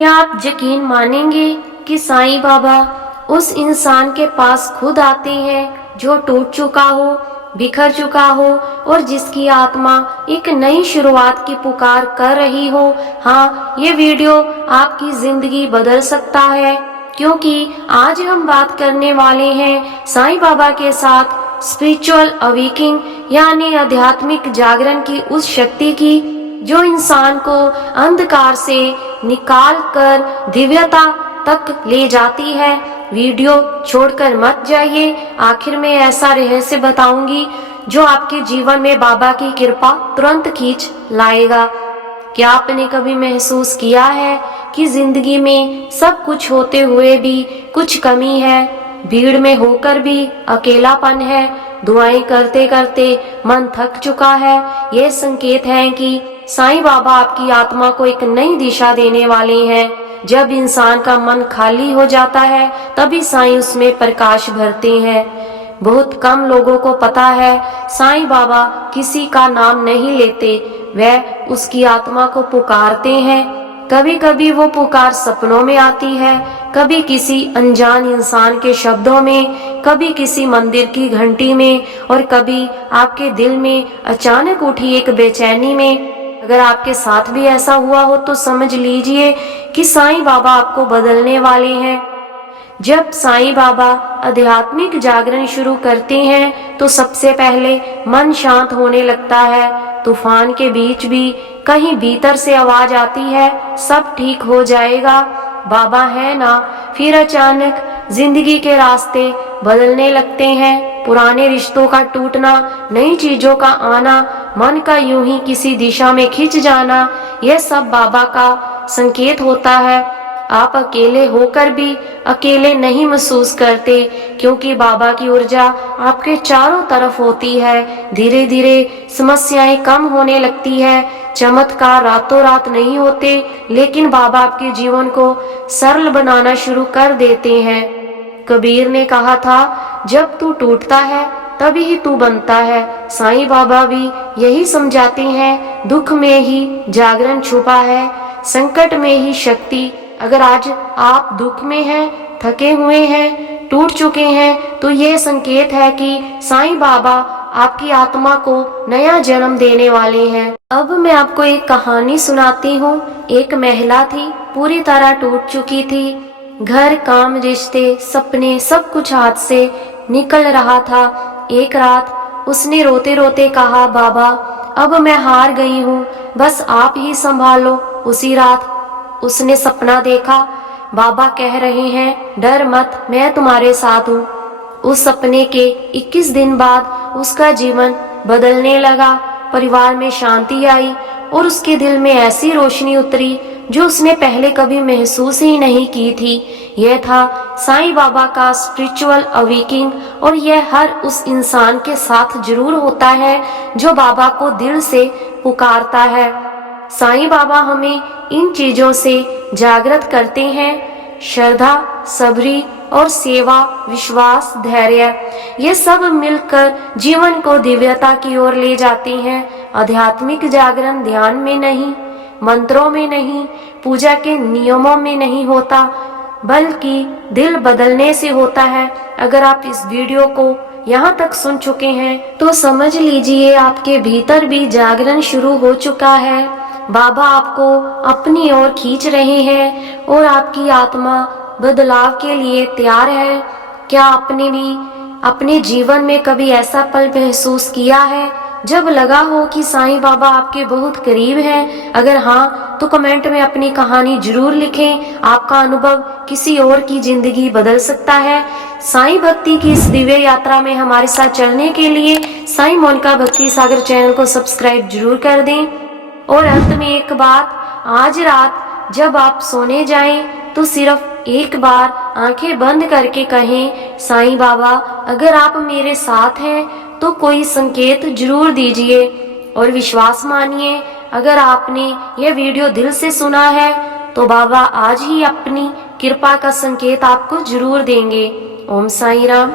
क्या आप यकीन मानेंगे कि साईं बाबा उस इंसान के पास खुद आते हैं जो टूट चुका हो, बिखर चुका हो और जिसकी आत्मा एक नई शुरुआत की पुकार कर रही हो। हाँ, ये वीडियो आपकी जिंदगी बदल सकता है, क्योंकि आज हम बात करने वाले हैं साईं बाबा के साथ स्पिरिचुअल अवेकिंग यानी आध्यात्मिक जागरण की उस शक्ति की जो इंसान को अंधकार से निकाल कर दिव्यता तक ले जाती है। वीडियो छोड़कर मत जाइए, आखिर में ऐसा रहस्य बताऊंगी जो आपके जीवन में बाबा की कृपा तुरंत खींच लाएगा। क्या आपने कभी महसूस किया है कि जिंदगी में सब कुछ होते हुए भी कुछ कमी है, भीड़ में होकर भी अकेलापन है, दुआएं करते करते मन थक चुका है? ये संकेत है कि साईं बाबा आपकी आत्मा को एक नई दिशा देने वाले हैं। जब इंसान का मन खाली हो जाता है तभी साईं उसमें प्रकाश भरते हैं। बहुत कम लोगों को पता है साईं बाबा किसी का नाम नहीं लेते, वह उसकी आत्मा को पुकारते हैं। कभी कभी वो पुकार सपनों में आती है, कभी किसी अनजान इंसान के शब्दों में, कभी किसी मंदिर की घंटी में और कभी आपके दिल में अचानक उठी एक बेचैनी में। अगर आपके साथ भी ऐसा हुआ हो तो समझ लीजिए कि साईं बाबा आपको बदलने वाले हैं। जब साईं बाबा आध्यात्मिक जागरण शुरू करते हैं तो सबसे पहले मन शांत होने लगता है। तूफान के बीच भी कहीं भीतर से आवाज आती है, सब ठीक हो जाएगा, बाबा है ना। फिर अचानक जिंदगी के रास्ते बदलने लगते हैं, पुराने रिश्तों का टूटना, नई चीजों का आना, मन का यूं ही किसी दिशा में खिंच जाना, यह सब बाबा का संकेत होता है। आप अकेले होकर भी अकेले नहीं महसूस करते, क्योंकि बाबा की ऊर्जा आपके चारों तरफ होती है। धीरे धीरे समस्याएं कम होने लगती है। चमत्कार रातों रात नहीं होते, लेकिन बाबा आपके जीवन को सरल बनाना शुरू कर देते हैं। कबीर ने कहा था, जब तू टूटता है तभी ही तू बनता है। साईं बाबा भी यही समझाते हैं, दुख में ही जागरण छुपा है, संकट में ही शक्ति। अगर आज आप दुख में हैं, थके हुए हैं, टूट चुके हैं, तो ये संकेत है कि साईं बाबा आपकी आत्मा को नया जन्म देने वाले हैं। अब मैं आपको एक कहानी सुनाती हूँ। एक महिला थी, पूरी तरह टूट चुकी थी। घर, काम, रिश्ते, सपने, सब कुछ हाथ से निकल रहा था। एक रात उसने रोते रोते कहा, बाबा अब मैं हार गई हूँ, बस आप ही संभालो। उसी रात उसने सपना देखा, बाबा कह रहे हैं, डर मत, मैं तुम्हारे साथ हूँ। उस सपने के 21 दिन बाद उसका जीवन बदलने लगा। परिवार में शांति आई और उसके दिल में ऐसी रोशनी उतरी जो उसने पहले कभी महसूस ही नहीं की थी। यह था साईं बाबा का स्पिरिचुअल अवेकिंग, और यह हर उस इंसान के साथ जरूर होता है जो बाबा को दिल से पुकारता है। साईं बाबा हमें इन चीजों से जागृत करते हैं, श्रद्धा, सबरी और सेवा, विश्वास, धैर्य, ये सब मिलकर जीवन को दिव्यता की ओर ले जाते हैं। आध्यात्मिक जागरण ध्यान में नहीं, मंत्रों में नहीं, पूजा के नियमों में नहीं होता, बल्कि दिल बदलने से होता है। अगर आप इस वीडियो को यहाँ तक सुन चुके हैं तो समझ लीजिए आपके भीतर भी जागरण शुरू हो चुका है। बाबा आपको अपनी ओर खींच रहे हैं और आपकी आत्मा बदलाव के लिए तैयार है। क्या आपने भी अपने जीवन में कभी ऐसा पल महसूस किया है जब लगा हो कि साईं बाबा आपके बहुत करीब हैं? अगर हाँ तो कमेंट में अपनी कहानी जरूर लिखें। आपका अनुभव किसी और की जिंदगी बदल सकता है। साईं भक्ति की इस दिव्य यात्रा में हमारे साथ चलने के लिए साईं मोनिका भक्ति सागर चैनल को सब्सक्राइब जरूर कर दें। और अंत में एक बात, आज रात जब आप सोने जाएं तो सिर्फ एक बार आंखें बंद करके कहें, साईं बाबा अगर आप मेरे साथ हैं तो कोई संकेत जरूर दीजिए। और विश्वास मानिए, अगर आपने यह वीडियो दिल से सुना है तो बाबा आज ही अपनी कृपा का संकेत आपको जरूर देंगे। ओम साईं राम।